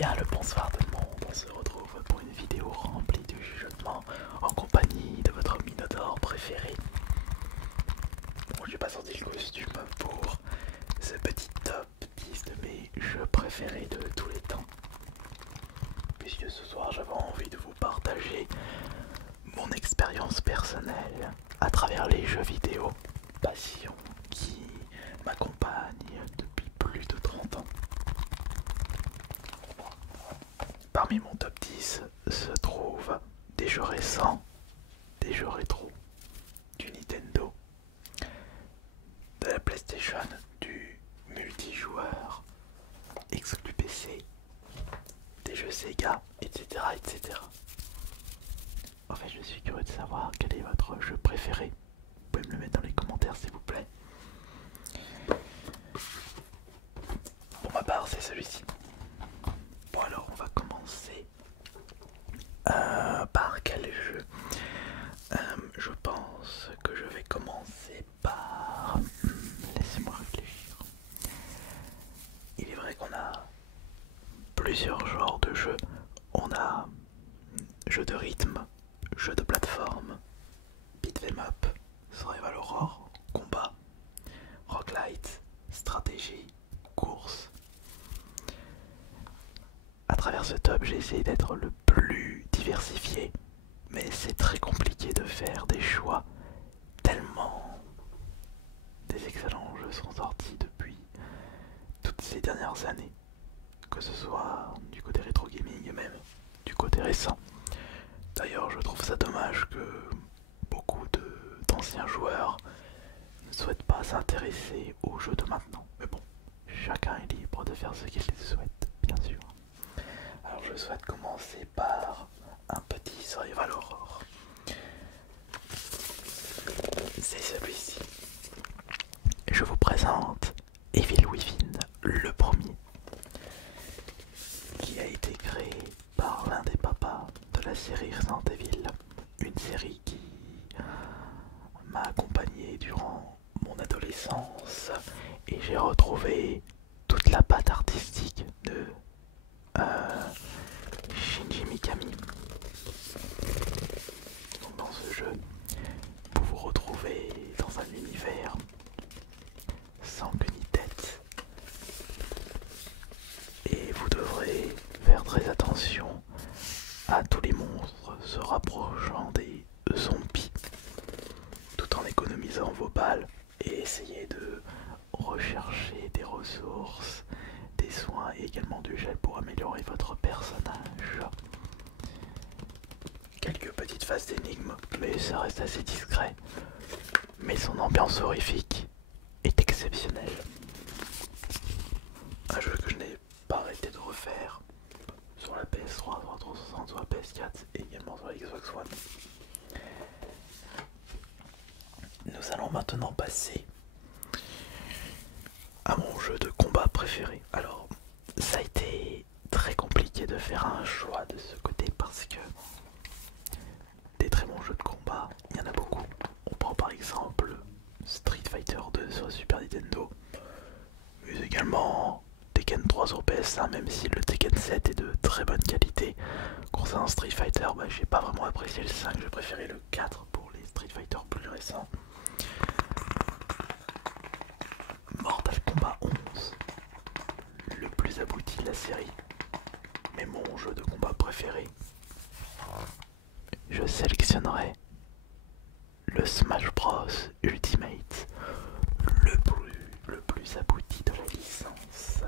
Bien le bonsoir tout le monde, on se retrouve pour une vidéo remplie de chuchotements en compagnie de votre Minotaure préféré. Bon, j'ai pas sorti le costume pour ce petit top 10 de mes jeux préférés de tous les temps, puisque ce soir j'avais envie de vous partager mon expérience personnelle à travers les jeux vidéo, passion qui m'accompagne depuis plus de 30 ans. Parmi mon top 10 se trouvent des jeux récents, des jeux rétro, du Nintendo, de la PlayStation, du multijoueur, exclu PC, des jeux Sega, etc. etc. En fait, je suis curieux de savoir quel est votre jeu préféré. Vous pouvez me le mettre dans les commentaires s'il vous plaît. Pour ma part, c'est celui-ci. Bon alors, on va commencer par quel jeu? Je pense que je vais commencer par... Laissez-moi réfléchir. Il est vrai qu'on a plusieurs genres de jeux. On a jeux de rythme, jeux de plateforme, beat'em up, survival horror, combat, roguelite, stratégie, course. À travers ce top, j'ai essayé d'être le plus diversifié, mais c'est très compliqué de faire des choix tellement des excellents jeux sont sortis depuis toutes ces dernières années, que ce soit du côté rétro gaming, même du côté récent. D'ailleurs, je trouve ça dommage que beaucoup d'anciens joueurs ne souhaitent pas s'intéresser aux jeux de maintenant. Mais bon, chacun est libre de faire ce qu'il souhaite, bien sûr. Alors je souhaite commencer par un petit survival horror. C'est celui-ci. Je vous présente Evil Within, le premier, qui a été créé par l'un des papas de la série Resident Evil, une série qui m'a accompagné durant mon adolescence et j'ai retrouvé toute la patte artistique de Shinji Mikami. Donc dans ce jeu, vous vous retrouvez dans un univers sans queue ni tête et vous devrez faire très attention à tous les monstres se rapprochant des zombies tout en économisant vos balles et essayer de rechercher des ressources, des soins et également du gel pour améliorer votre personnage. Quelques petites phases d'énigmes, mais ça reste assez discret. Mais son ambiance horrifique est exceptionnelle. Un jeu que je n'ai pas arrêté de refaire sur la PS3, sur la 360, sur la PS4 et également sur la Xbox One. Nous allons maintenant passer à mon jeu de combat préféré. Alors, ça a été très compliqué de faire un choix de ce côté parce que des très bons jeux de combat, il y en a beaucoup. On prend par exemple Street Fighter 2 sur Super Nintendo, mais également Tekken 3 sur PS1, même si le Tekken 7 est de très bonne qualité. Concernant Street Fighter, j'ai pas vraiment apprécié le 5, j'ai préféré le 4 pour les Street Fighter plus récents. Mortal Kombat 11, le plus abouti de la série, mais mon jeu de combat préféré. Je sélectionnerai le Smash Bros Ultimate, le plus abouti de la licence.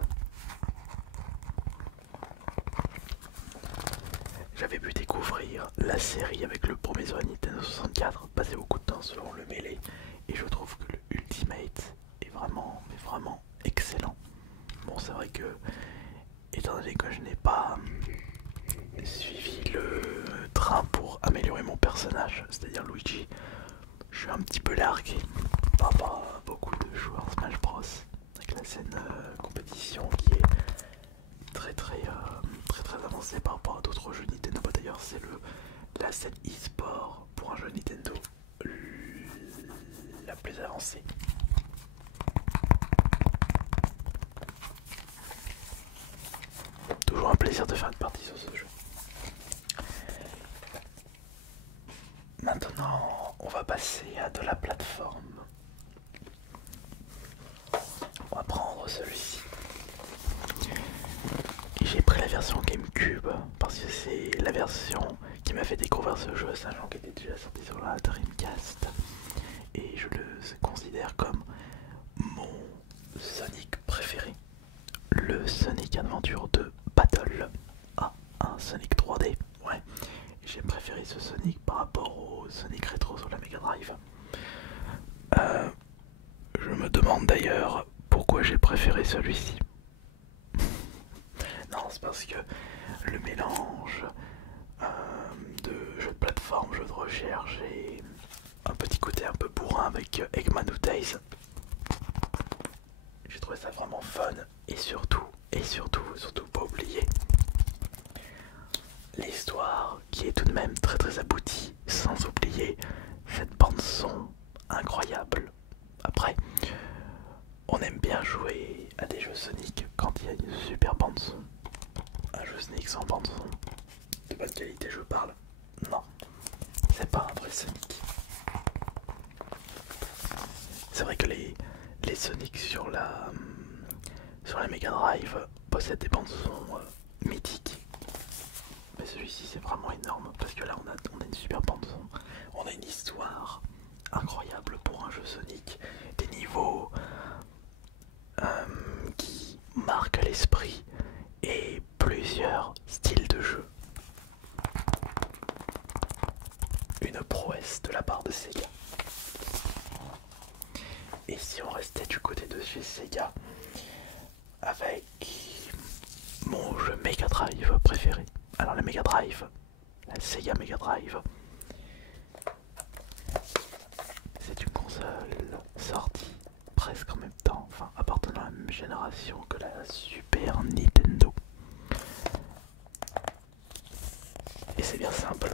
J'avais pu découvrir la série avec le premier sur la Nintendo 64, passé beaucoup de temps selon le mêlé, et je trouve que le Ultimate est vraiment, mais vraiment excellent. Bon, c'est vrai que, étant donné que je n'ai pas suivi le train pour améliorer mon personnage, c'est-à-dire Luigi, je suis un petit peu largué par rapport à beaucoup de joueurs Smash Bros avec la scène compétition qui est très avancée par rapport à d'autres jeux Nintendo. D'ailleurs, c'est la scène e-sport pour un jeu Nintendo la plus avancée. Toujours un plaisir plaisir de faire une partie sur ce jeu. Maintenant, on va passer à de la plateforme. On va prendre celui-ci. J'ai pris la version GameCube parce que c'est la version qui m'a fait découvrir ce jeu, sachant qu'il était déjà sorti sur la Dreamcast. Et je le considère comme mon Sonic préféré. Le Sonic Adventure 2 Battle. Ah, un Sonic 3D. Ouais, j'ai préféré ce Sonic par rapport au Sonic Retro sur la Mega Drive. Je me demande d'ailleurs pourquoi j'ai préféré celui-ci. Non, c'est parce que le mélange de jeux de plateforme, jeux de recherche et un petit côté un peu bourrin avec Eggman ou Tails. J'ai trouvé ça vraiment fun et surtout pas oublier l'histoire qui est tout de même très aboutie, sans oublier cette bande son incroyable. Après, on aime bien jouer à des jeux Sonic quand il y a une super bande son. Un jeu Sonic sans bande son, de bonne qualité je parle. Non, c'est pas un vrai Sonic. C'est vrai que les Sonic sur la Mega Drive possèdent des bandes son mythiques. Mais celui-ci c'est vraiment énorme parce que là on a une super bande son. On a une histoire incroyable pour un jeu Sonic. Des niveaux qui marquent l'esprit et plusieurs styles de jeu. Une prouesse de la part de Sega. Et si on restait du côté de chez Sega avec mon jeu Mega Drive préféré. Alors la Mega Drive, la Sega Mega Drive, c'est une console sortie presque en même temps, enfin appartenant à la même génération que la Super Nintendo. Et c'est bien simple.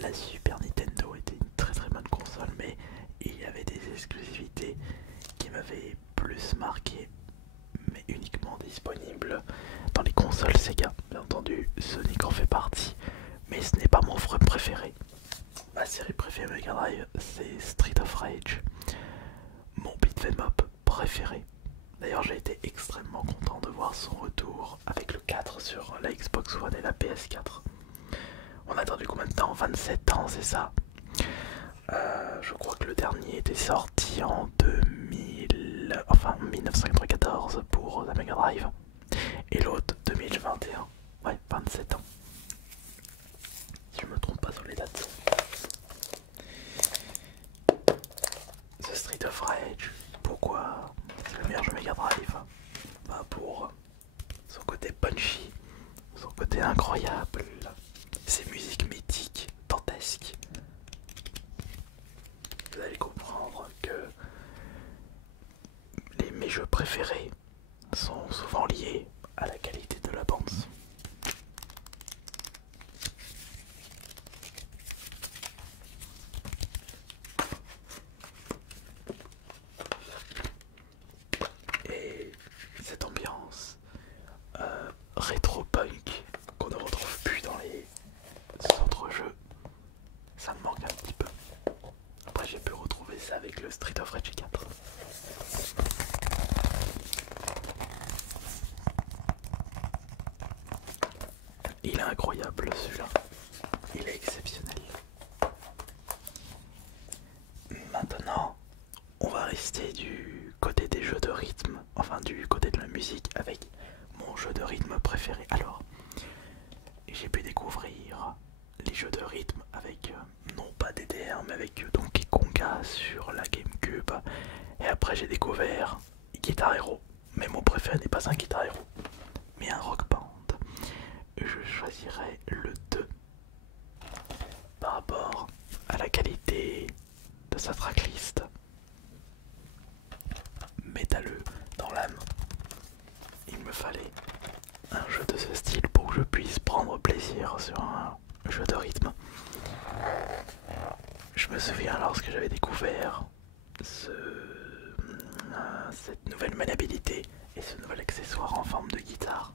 La Super Nintendo était une très bonne console, mais il y avait des exclusivités qui m'avaient plus marqué, mais uniquement disponibles dans les consoles Sega. Bien entendu, Sonic en fait partie, mais ce n'est pas mon vrai préféré. Ma série préférée Mega Drive, c'est Street of Rage, mon beat'em up préféré. D'ailleurs, j'ai été extrêmement content de voir son retour avec le 4 sur la Xbox One et la PS4. On a attendu combien de temps? 27 ans, c'est ça? Je crois que le dernier était sorti en 1994 pour la Mega Drive et l'autre 2021. Ouais, 27 ans. Si je me trompe pas sur les dates. The Street of Rage, pourquoi c'est le meilleur jeu Mega Drive? Bah pour son côté punchy, son côté incroyable, ses musiques mythiques, dantesques. Vous allez comprendre que mes jeux préférés sont souvent liés à la qualité de la bande son. Et cette ambiance rétro-punk qu'on ne retrouve plus dans les autres jeux, ça me manque un petit peu. Après j'ai pu retrouver ça avec le Street of Rage 4. Il est incroyable celui-là, il est exceptionnel. Maintenant, on va rester du côté des jeux de rythme, enfin du côté de la musique avec mon jeu de rythme préféré. Alors, j'ai pu découvrir les jeux de rythme avec, non pas DDR, mais avec Donkey Konga sur la GameCube. Et après j'ai découvert Guitar Hero, mais mon préféré n'est pas un Guitar Hero, mais un Rock Band. Je choisirais le 2 par rapport à la qualité de sa tracklist. Métalleux dans l'âme. Il me fallait un jeu de ce style pour que je puisse prendre plaisir sur un jeu de rythme. Je me souviens lorsque j'avais découvert cette nouvelle maniabilité et ce nouvel accessoire en forme de guitare. guitare.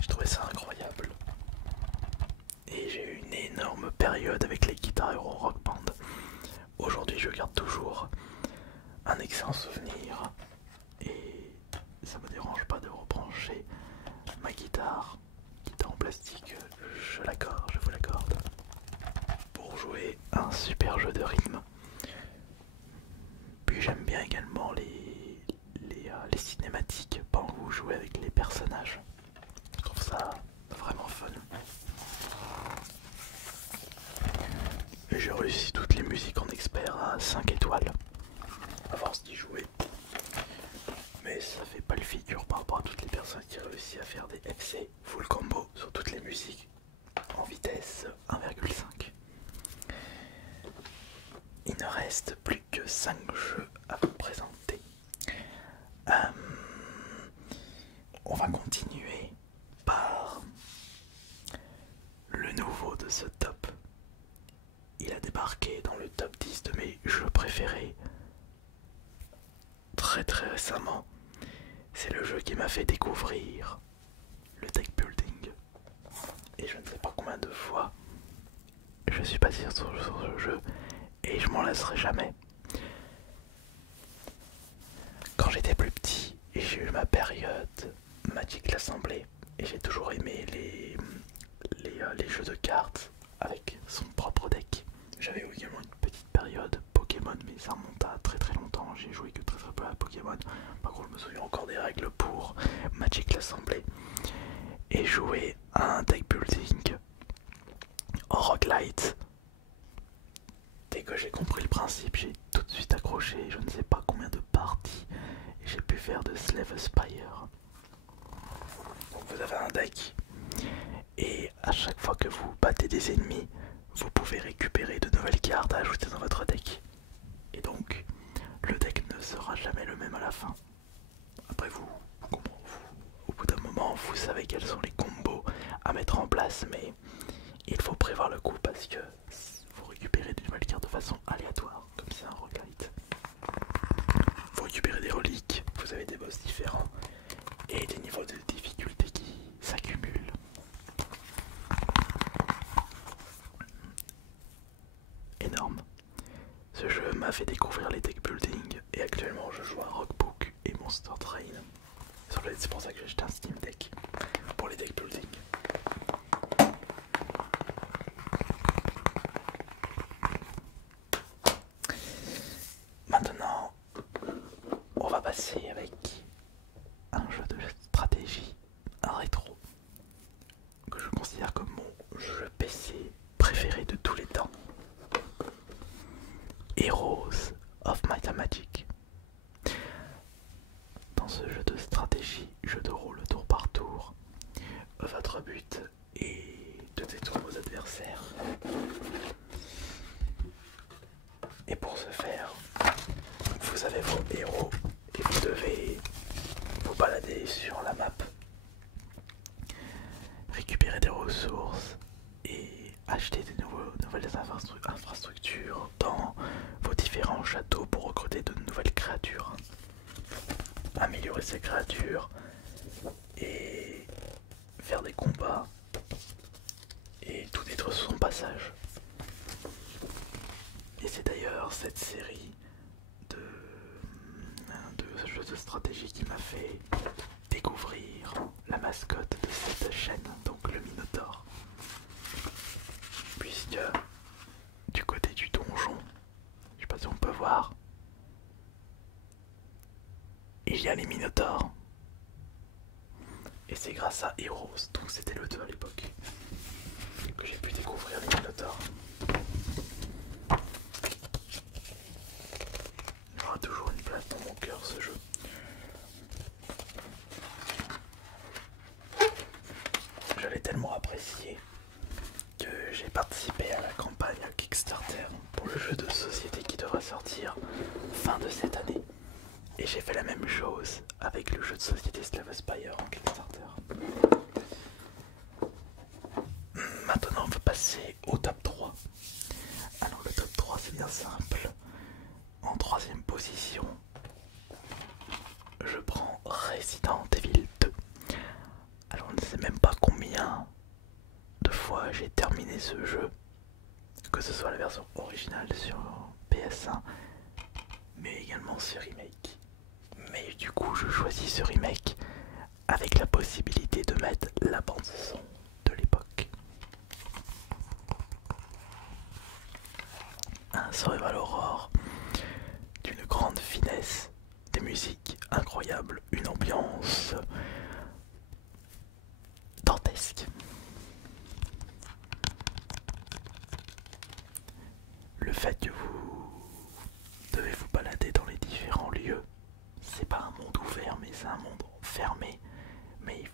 Je trouvais ça incroyable. Et j'ai eu une énorme période avec les guitares Hero Rock Band. Aujourd'hui, je garde toujours un excellent souvenir. Et ça me dérange pas de rebrancher ma guitare en plastique. Je vous l'accorde. Pour jouer un super jeu de rythme. Puis j'aime bien également les cinématiques pendant que vous jouez avec les personnages. Je trouve ça vraiment fun. Et j'ai réussi toutes les musiques en expert à 5 étoiles à force d'y jouer. Mais ça fait pas le figure par rapport à toutes les personnes qui réussissent à faire des FC full combo sur toutes les musiques en vitesse 1,5. Il ne reste plus que 5 jeux à vous présenter. On va continuer par le nouveau de ce top. Il a débarqué dans le top 10 de mes jeux préférés très récemment. C'est le jeu qui m'a fait découvrir le deck building. Et je ne sais pas combien de fois je suis passé sur ce jeu et je m'en lasserai jamais. Quand j'étais plus petit, j'ai eu ma période Magic l'Assemblée et j'ai toujours aimé les jeux de cartes avec son propre deck. J'avais également une petite période Pokémon, mais ça remonte à très longtemps. J'ai joué que très peu à Pokémon. Par contre, je me souviens encore des règles pour Magic l'Assemblée. Et jouer à un deck building en roguelite. Dès que j'ai compris le principe, j'ai tout de suite accroché. Je ne sais pas combien de parties j'ai pu faire de Slave Spire. Donc vous avez un deck et à chaque fois que vous battez des ennemis, vous pouvez récupérer de nouvelles cartes à ajouter dans votre deck. Et donc le deck ne sera jamais le même à la fin. Après au bout d'un moment, vous savez quels sont les combos à mettre en place, mais il faut prévoir le coup parce que vous récupérez de nouvelles cartes de façon aléatoire, comme c'est un roguelite. Vous récupérez des reliques, vous avez des boss différents et des niveaux de difficulté qui s'accumulent. Énorme. Ce jeu m'a fait découvrir les deck building et actuellement je joue à Rockbook et Monster Train. C'est pour ça que j'ai acheté un Steam Deck pour les deck building. Maintenant, on va passer avec un jeu de stratégie, un rétro, que je considère comme mon jeu PC préféré de tous les temps. Heroes of Might and Magic. Dans ce jeu de stratégie, jeu de rôle tour par tour, votre but est de détruire vos adversaires. Et pour ce faire, vous avez vos héros et vous devez vous balader sur la map, récupérer des ressources et acheter de nouvelles infrastructures dans vos différents châteaux pour recruter de nouvelles créatures, améliorer ces créatures et faire des combats et tout détruire sur son passage. Et c'est d'ailleurs cette série de jeux de stratégie qui m'a fait découvrir la mascotte de cette chaîne, donc le Minotaure. Puisque du côté du donjon, je sais pas si on peut voir, il y a les Minotaures. Et c'est grâce à Heroes, donc c'était le 2 à l'époque, que j'ai pu découvrir les Minotaures. Il y aura toujours une place dans mon cœur ce jeu. Je l'ai tellement apprécié que j'ai participé à la campagne Kickstarter pour le jeu de société qui devrait sortir fin de cette année. Et j'ai fait la même chose avec le jeu de société Slave Spire en Kickstarter. Maintenant on va passer au top 3. Alors le top 3 c'est bien simple. En troisième position, je prends Resident Evil 2. fois j'ai terminé ce jeu, que ce soit la version originale sur PS1, mais également ce remake. Mais du coup je choisis ce remake avec la possibilité de mettre la bande son de l'époque. Un Survival Horror d'une grande finesse, des musiques incroyables, une ambiance dantesque. Le fait que vous devez vous balader dans les différents lieux, c'est pas un monde ouvert mais c'est un monde fermé. Mais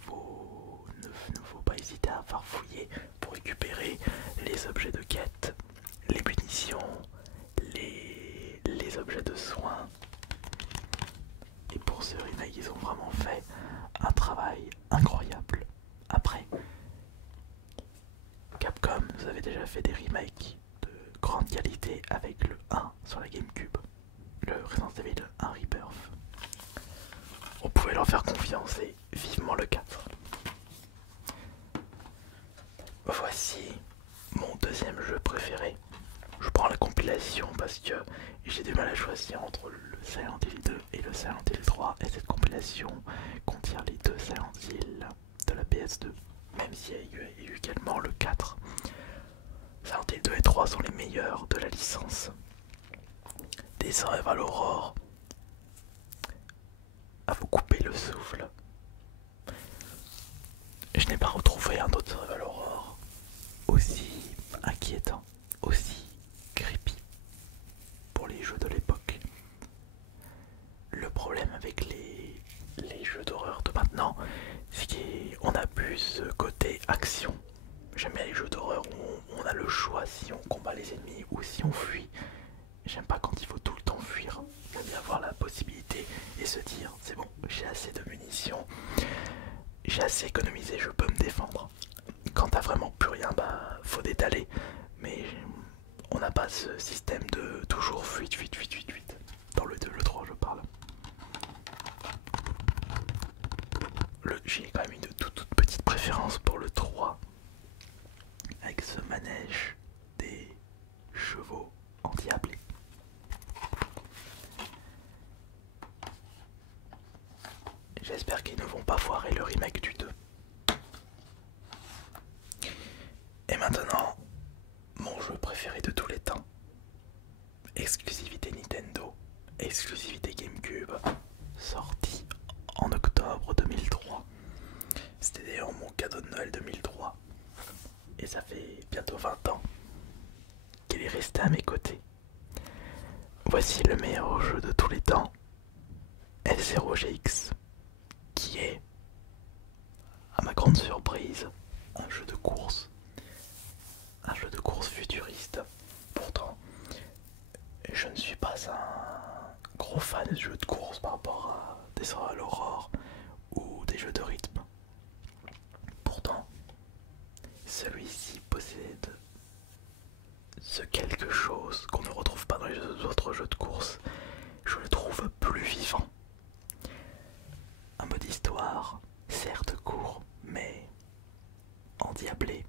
ne faut pas hésiter à farfouiller pour récupérer les objets de quête, les munitions, les objets de soins. Et pour ce remake, ils ont vraiment fait un travail incroyable. Après, Capcom nous avait déjà fait des remakes de grande qualité avec le 1 sur la GameCube, le Resident Evil 1 Rebirth. On pouvait leur faire confiance et vivement le 4. Voici mon deuxième jeu préféré. Je prends la compilation parce que j'ai du mal à choisir entre le Silent Hill 2 et le Silent Hill 3, et cette compilation contient les deux Silent Hill de la PS2, même s'il y a eu également le 4. Silent Hill 2 et 3 sont les meilleurs de la licence. Des Survival Horror à vous couper le souffle. Je n'ai pas retrouvé un autre Survival Horror aussi inquiétant, aussi creepy pour les jeux de l'époque. Le problème avec les jeux d'horreur de maintenant, c'est qu'on a plus ce côté action. J'aime bien les jeux d'horreur où on a le choix si on combat les ennemis ou si on fuit. J'aime pas quand il faut tout le temps fuir. J'aime bien avoir la possibilité et se dire c'est bon, j'ai assez de munitions, j'ai assez économisé, je peux me défendre. Quand t'as vraiment plus rien, bah faut détaler. Mais on n'a pas ce système de toujours fuite. Dans le 2, le 3 je parle. J'ai quand même une toute petite préférence pour le 3. Avec ce manège des chevaux endiablés. J'espère qu'ils ne vont pas foirer le remake du 2. Et maintenant, mon jeu préféré de tous les temps. Exclusivité Nintendo, exclusivité GameCube, sorti en octobre 2003. C'était d'ailleurs mon cadeau de Noël 2003. Et ça fait bientôt 20 ans qu'il est resté à mes côtés. Voici le meilleur jeu de tous les temps, F0GX, qui est, à ma grande surprise, un jeu de course. Un jeu de course futuriste. Pourtant, je ne suis pas un gros fan de jeux de course par rapport à des Survival Horror ou des jeux de rythme. Pourtant, celui-ci possède ce quelque chose qu'on ne retrouve pas dans les autres jeux de course. Je le trouve plus vivant. Un mode histoire, certes court, mais endiablé,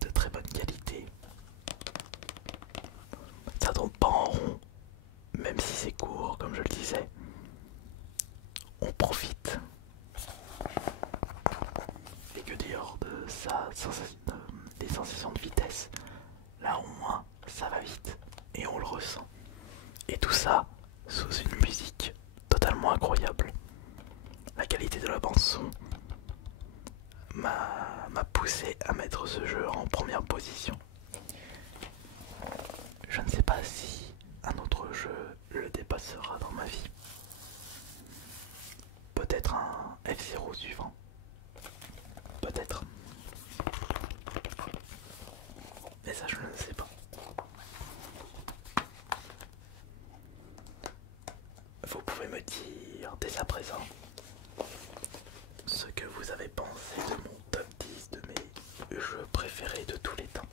de très bonne qualité. Ça tourne pas en rond, même si c'est court, comme je le disais. On profite. Et que dire de des sensations de vitesse. Là au moins, ça va vite et on le ressent. Et tout ça sous une musique totalement incroyable. La qualité de la bande son m'a poussé à mettre ce jeu en première position. Je ne sais pas si un autre jeu le dépassera dans ma vie. Peut-être un F0 suivant. Peut-être. Mais ça je ne sais pas. Vous pouvez me dire dès à présent ce que vous avez pensé de mon top 10 de mes jeux préférés de tous les temps.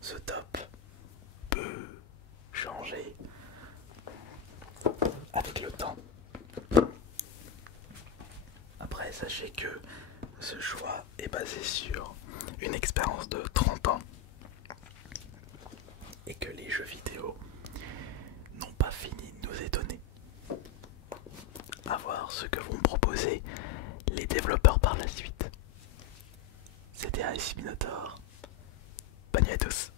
Ce top peut changer avec le temps. Après, sachez que ce choix est basé sur une expérience de 30 ans et que les jeux vidéo n'ont pas fini de nous étonner. À voir ce que vont proposer les développeurs par la suite. C'était Ice Minotaur. Bonne nuit à tous.